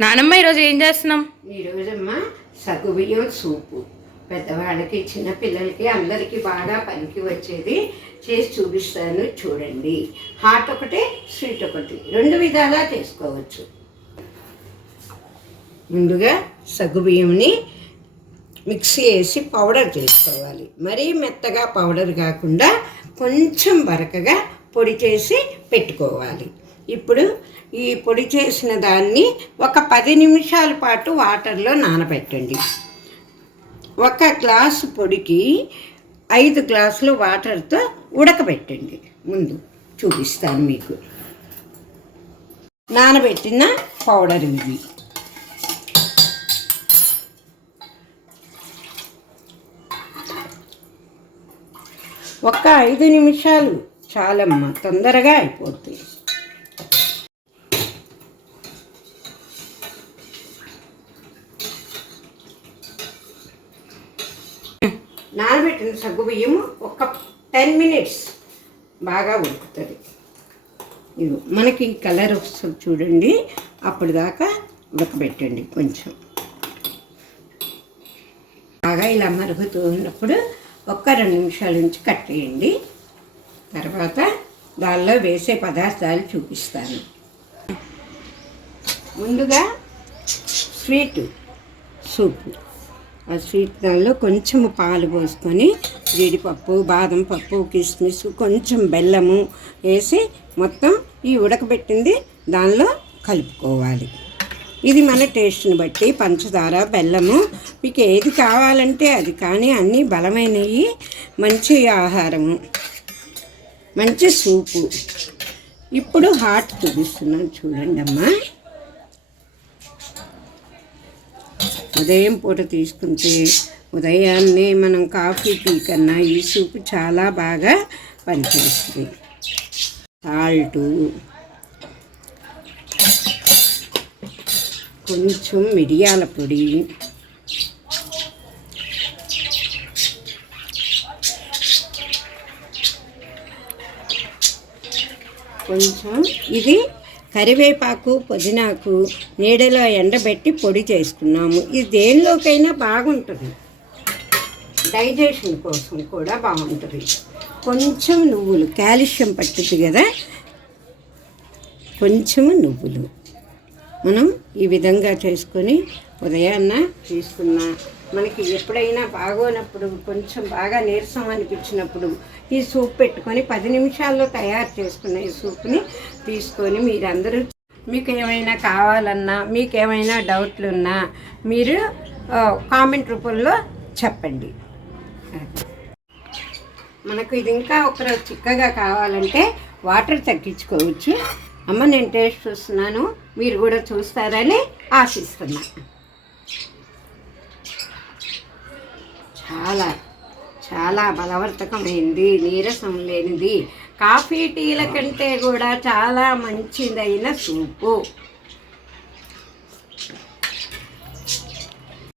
నానమ్మ ఈరోజు ఏం చేస్తున్నాం? ఈరోజమ్మా సగ్గుబియ్యం సూపు పెద్దవాళ్ళకి చిన్నపిల్లలకి అందరికీ బాగా పనికి వచ్చేది చేసి చూపిస్తాను చూడండి. హాట్ ఒకటి స్వీట్ ఒకటి రెండు విధాలా చేసుకోవచ్చు. ముందుగా సగ్గుబియ్యంని మిక్సీ వేసి పౌడర్ చేసుకోవాలి. మరీ మెత్తగా పౌడర్ కాకుండా కొంచెం బరకగా పొడి చేసి పెట్టుకోవాలి. ఇప్పుడు ఈ పొడి చేసిన దాన్ని ఒక 10 నిమిషాల పాటు వాటర్లో నానబెట్టండి. ఒక గ్లాసు పొడికి 5 గ్లాసులు వాటర్తో ఉడకబెట్టండి. ముందు చూపిస్తాను మీకు. నానబెట్టిన పౌడర్ ఇది. ఒక 5 నిమిషాలు చాలమ్మా, తొందరగా అయిపోతుంది. నానబెట్టిన సగ్గుబియ్యము ఒక 10 మినిట్స్ బాగా ఉడుకుతుంది. ఇది మనకి కలర్ వస్తుంది చూడండి, అప్పటిదాకా ఉడకబెట్టండి. కొంచెం బాగా ఇలా మరుగుతూ ఉన్నప్పుడు ఒక్క 2 నిమిషాల నుంచి కట్టేయండి. తర్వాత దానిలో వేసే పదార్థాలు చూపిస్తాను. ముందుగా స్వీట్ సూపు. ఆ స్వీట్ దానిలో కొంచెం పాలు పోసుకొని జీడిపప్పు, బాదం పప్పు, కిస్మిస్, కొంచెం బెల్లము వేసి మొత్తం ఈ ఉడకబెట్టింది దానిలో కలుపుకోవాలి. ఇది మన టేస్ట్ని బట్టి పంచదార, బెల్లము మీకు ఏది కావాలంటే అది, కానీ అన్నీ బలమైనవి, మంచి ఆహారము, మంచి సూపు. ఇప్పుడు హాట్ చూపిస్తున్నాను చూడండి అమ్మా. ఉదయం పూట తీసుకుంటే ఉదయాన్నే మనం కాఫీ టీ కన్నా ఈ సూపు చాలా బాగా పనిచేస్తుంది. సాల్టు, కొంచెం మిరియాల పొడి, కొంచెం ఇది కరివేపాకు, పుదీనాకు నీడలో ఎండబెట్టి పొడి చేసుకున్నాము. ఇది దేనిలోకైనా బాగుంటుంది, డైజెషన్ కోసం కూడా బాగుంటుంది. కొంచెం నువ్వులు, కాల్షియం పట్టుద్ది కదా, కొంచెం నువ్వులు మనం ఈ విధంగా చేసుకొని ఉదయాన్న తీసుకున్నా, మనకి ఎప్పుడైనా బాగోనప్పుడు, కొంచెం బాగా నీరసం అనిపించినప్పుడు ఈ సూప్ పెట్టుకొని 10 నిమిషాల్లో తయారు చేసుకున్న ఈ సూప్ని తీసుకొని మీరందరూ, మీకు ఏమైనా కావాలన్నా, మీకు ఏమైనా డౌట్లు ఉన్నా మీరు కామెంట్ రూపంలో చెప్పండి. మనకు ఇది ఇంకా ఒకరోజు చిక్కగా కావాలంటే వాటర్ తగ్గించుకోవచ్చు. అమ్మ నేను టేస్ట్ చూస్తున్నాను, మీరు కూడా చూస్తారని ఆశిస్తున్నా. చాలా చాలా బలవర్ధకమైంది, నీరసం లేనిది, కాఫీ టీల కంటే కూడా చాలా మంచిదైన సూపు.